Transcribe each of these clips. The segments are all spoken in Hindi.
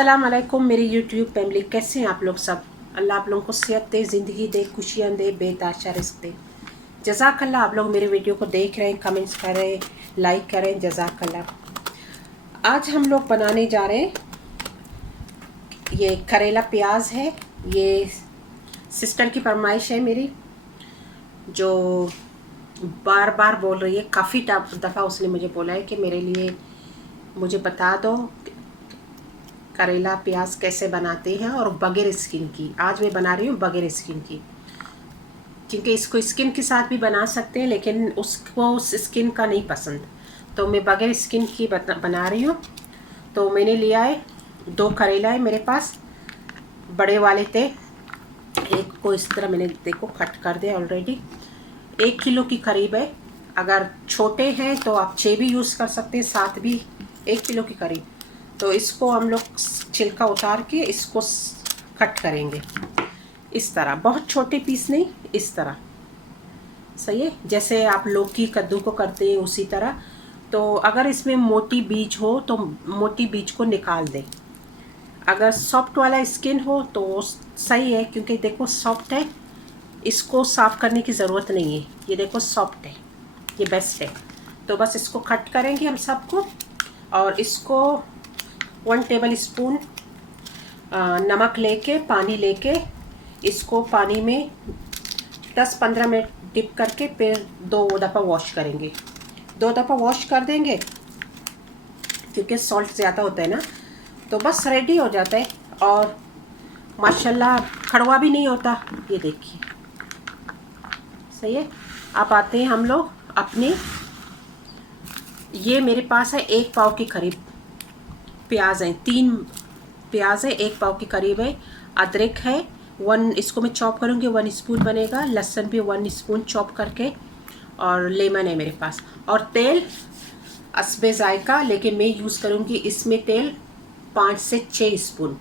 अस्सलाम वालेकुम मेरी यूट्यूब फैमिली, कैसे हैं आप लोग सब। अल्लाह आप लोगों को सेहत दे, ज़िंदगी दे, खुशियाँ दे, बेताशा रिस्क दे। जज़ाकल्लाह। आप लोग मेरे वीडियो को देख रहे हैं, कमेंट्स कर रहे हैं, लाइक करें, जज़ाकल्लाह। आज हम लोग बनाने जा रहे हैं, ये करेला प्याज है। ये सिस्टर की फरमाइश है मेरी, जो बार बार बोल रही है। काफ़ी दफ़ा उसने मुझे बोला है कि मेरे लिए मुझे बता दो करेला प्याज कैसे बनाते हैं और बगैर स्किन की। आज मैं बना रही हूँ बगैर स्किन की, क्योंकि इसको स्किन के साथ भी बना सकते हैं, लेकिन उसको उस स्किन का नहीं पसंद, तो मैं बगैर स्किन की बना रही हूँ। तो मैंने लिया है 2 करेला है मेरे पास, बड़े वाले थे। एक को इस तरह मैंने देखो कट कर दिया ऑलरेडी। 1 किलो की करीब है। अगर छोटे हैं तो आप 6 भी यूज़ कर सकते हैं, 7 भी। 1 किलो की करीब। तो इसको हम लोग छिलका उतार के इसको कट करेंगे इस तरह, बहुत छोटे पीस नहीं, इस तरह। सही है, जैसे आप लौकी कद्दू को करते हैं उसी तरह। तो अगर इसमें मोटी बीज हो तो मोटी बीज को निकाल दें। अगर सॉफ्ट वाला स्किन हो तो सही है, क्योंकि देखो सॉफ्ट है, इसको साफ़ करने की ज़रूरत नहीं है। ये देखो सॉफ्ट है, ये बेस्ट है। तो बस इसको कट करेंगे हम सबको, और इसको 1 टेबल स्पून नमक लेके, पानी लेके, इसको पानी में 10-15 मिनट डिप करके फिर 2 दफ़ा वॉश करेंगे। 2 दफ़ा वॉश कर देंगे, क्योंकि सॉल्ट ज़्यादा होता है ना। तो बस रेडी हो जाता है, और माशाल्लाह कड़वा भी नहीं होता। ये देखिए, सही है। अब आते हैं हम लोग अपने, ये मेरे पास है 1 पाव के करीब प्याज है, 3 प्याज है, 1 पाव के करीब है। अदरक है 1, इसको मैं चॉप करूँगी, 1 स्पून बनेगा। लहसुन भी 1 स्पून चॉप करके, और लेमन है मेरे पास। और तेल हस्बे जायका, लेकिन मैं यूज़ करूँगी इसमें तेल 5 से 6 स्पून।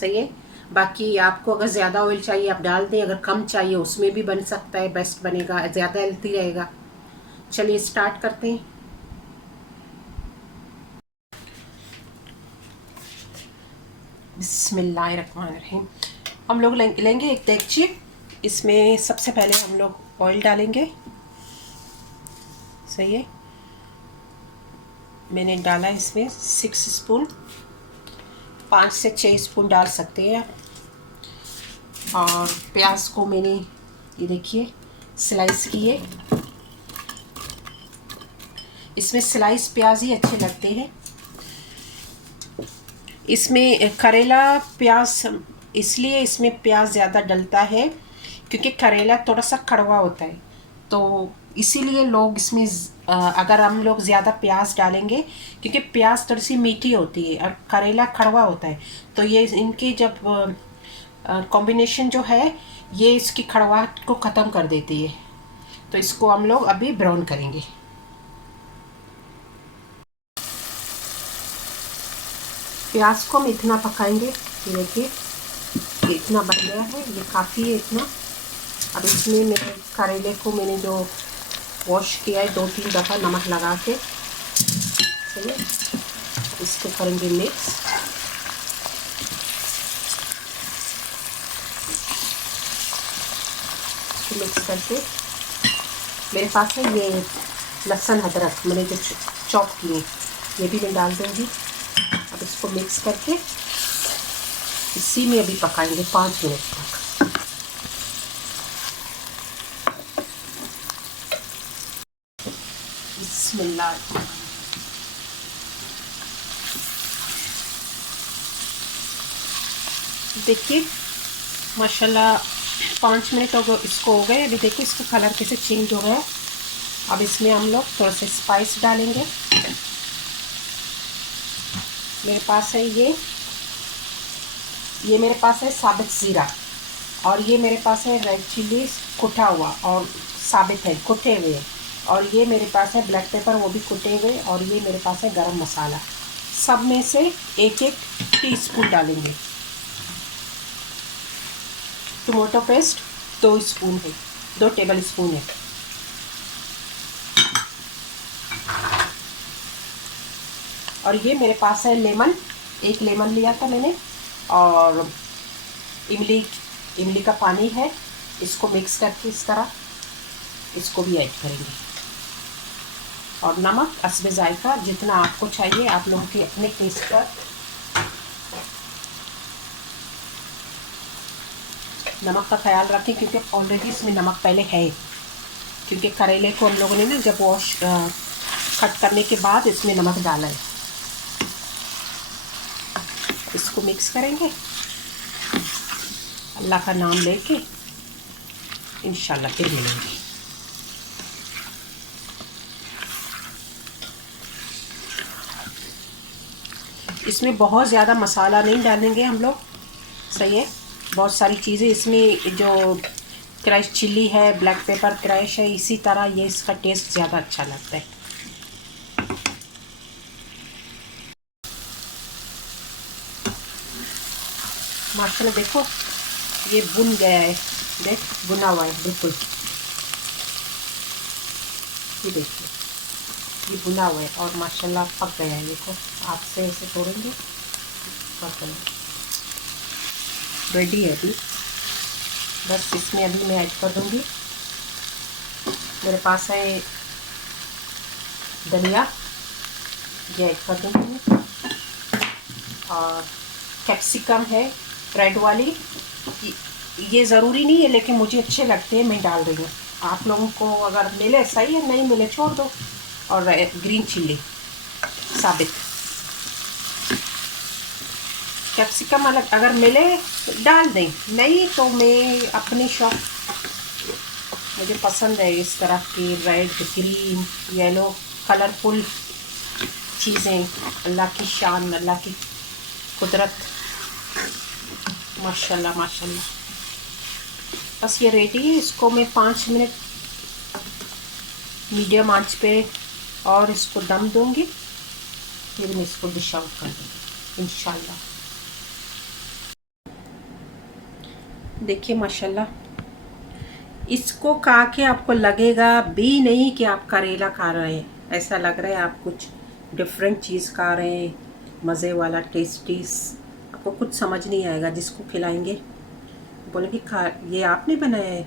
सही है। बाकी आपको अगर ज़्यादा ऑयल चाहिए आप डाल दें, अगर कम चाहिए उसमें भी बन सकता है, बेस्ट बनेगा, ज़्यादा हेल्थी रहेगा। चलिए स्टार्ट करते हैं। बिस्मिल्लाहिर्रहमानिर्रहीम। हम लोग लेंगे एक देगची। इसमें सबसे पहले हम लोग ऑयल डालेंगे। सही है, मैंने डाला इसमें 6 स्पून, 5 से 6 स्पून डाल सकते हैं आप। और प्याज को मैंने ये देखिए स्लाइस किए। इसमें स्लाइस प्याज ही अच्छे लगते हैं। इसमें करेला प्याज, इसलिए इसमें प्याज ज़्यादा डलता है क्योंकि करेला थोड़ा सा कड़वा होता है, तो इसीलिए लोग इसमें अगर हम लोग ज़्यादा प्याज डालेंगे, क्योंकि प्याज थोड़ी सी मीठी होती है और करेला कड़वा होता है, तो ये इनकी जब कॉम्बिनेशन जो है ये इसकी कड़वाहट को ख़त्म कर देती है। तो इसको हम लोग अभी ब्राउन करेंगे। प्याज को हम इतना पकाएंगे, ये देखिए इतना बन गया है, ये काफ़ी है इतना। अब इसमें मेरे करेले को मैंने जो वॉश किया है 2-3 दफ़ा नमक लगा के, चलिए इसको करेंगे मिक्स। इसको मिक्स करके, मेरे पास है ये लहसुन अदरक मैंने जो चॉप किए, ये भी मैं डाल दूँगी। अब इसको मिक्स करके इसी में अभी पकाएंगे 5 मिनट तक। बिस्मिल्लाह। देखिए माशाल्लाह 5 मिनट इसको हो गए। अभी देखिए इसका कलर कैसे चेंज हो गया है। अब इसमें हम लोग थोड़ा सा स्पाइस डालेंगे। मेरे पास है ये मेरे पास है साबित ज़ीरा, और ये मेरे पास है रेड चिली कुटा हुआ और साबित है, कुटे हुए। और ये मेरे पास है ब्लैक पेपर, वो भी कुटे हुए। और ये मेरे पास है गरम मसाला। सब में से 1-1 टीस्पून डालेंगे। टमाटो पेस्ट 2 स्पून है, 2 टेबल स्पून है। और ये मेरे पास है लेमन, एक लेमन लिया था मैंने, और इमली का पानी है, इसको मिक्स करके इस तरह इसको भी ऐड करेंगे। और नमक हस्बे जायका जितना आपको चाहिए, आप लोगों के अपने टेस्ट पर नमक का ख्याल रखें, क्योंकि ऑलरेडी इसमें नमक पहले है। क्योंकि करेले को हम लोगों ने ना जब वॉश कट करने के बाद इसमें नमक डाला है। इसको मिक्स करेंगे अल्लाह का नाम लेके, इंशाल्लाह फिर मिलेंगे। इसमें बहुत ज़्यादा मसाला नहीं डालेंगे हम लोग, सही है। बहुत सारी चीज़ें इसमें, जो क्रश चिल्ली है, ब्लैक पेपर क्रश है, इसी तरह ये इसका टेस्ट ज़्यादा अच्छा लगता है। माशाल्लाह देखो ये भुन गया है, देख भुना हुआ है बिल्कुल। ये देखिए ये भुना हुआ है और माशाल्लाह पक गया है। देखो हाथ से ऐसे तोड़ेंगे, पक गया, रेडी है अभी। बस इसमें अभी मैं ऐड कर दूँगी, मेरे पास है धनिया, ये ऐड कर दूँगी मैं। और कैप्सिकम है रेड वाली, ये ज़रूरी नहीं है लेकिन मुझे अच्छे लगते हैं, मैं डाल रही हूँ। आप लोगों को अगर मिले सही है, नहीं मिले छोड़ दो। और ग्रीन चिल्ली साबित, कैप्सिकम अलग अगर मिले डाल दें, नहीं तो मैं अपने शौक, मुझे पसंद है इस तरह की रेड ग्रीन येलो कलरफुल चीज़ें। अल्लाह की शान, अल्लाह की कुदरत, माशाल्लाह माशाल्लाह। बस ये रेडी है, इसको मैं 5 मिनट मीडियम आंच पे और इसको दम दूंगी, फिर मैं इसको डिश आउट कर दूँगी इंशाल्लाह। देखिए माशाल्लाह, इसको खा के आपको लगेगा भी नहीं कि आप करेला खा रहे हैं, ऐसा लग रहा है आप कुछ डिफरेंट चीज़ खा रहे हैं, मज़े वाला टेस्टी। आपको कुछ समझ नहीं आएगा, जिसको खिलाएंगे बोलेंगे खा ये आपने बनाया है।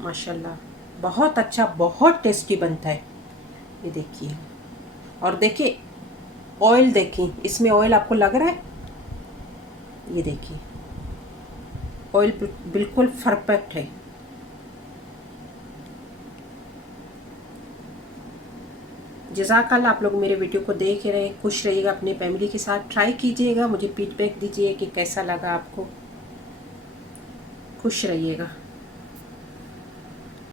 माशाल्लाह बहुत अच्छा, बहुत टेस्टी बनता है। ये देखिए, और देखिए ऑयल, देखिए इसमें ऑयल आपको लग रहा है, ये देखिए ऑयल बिल्कुल परफेक्ट है। जज़ाकल्लाह, आप लोग मेरे वीडियो को देख रहे हैं, खुश रहिएगा, अपनी फैमिली के साथ ट्राई कीजिएगा, मुझे फीडबैक दीजिए कि कैसा लगा आपको। खुश रहिएगा।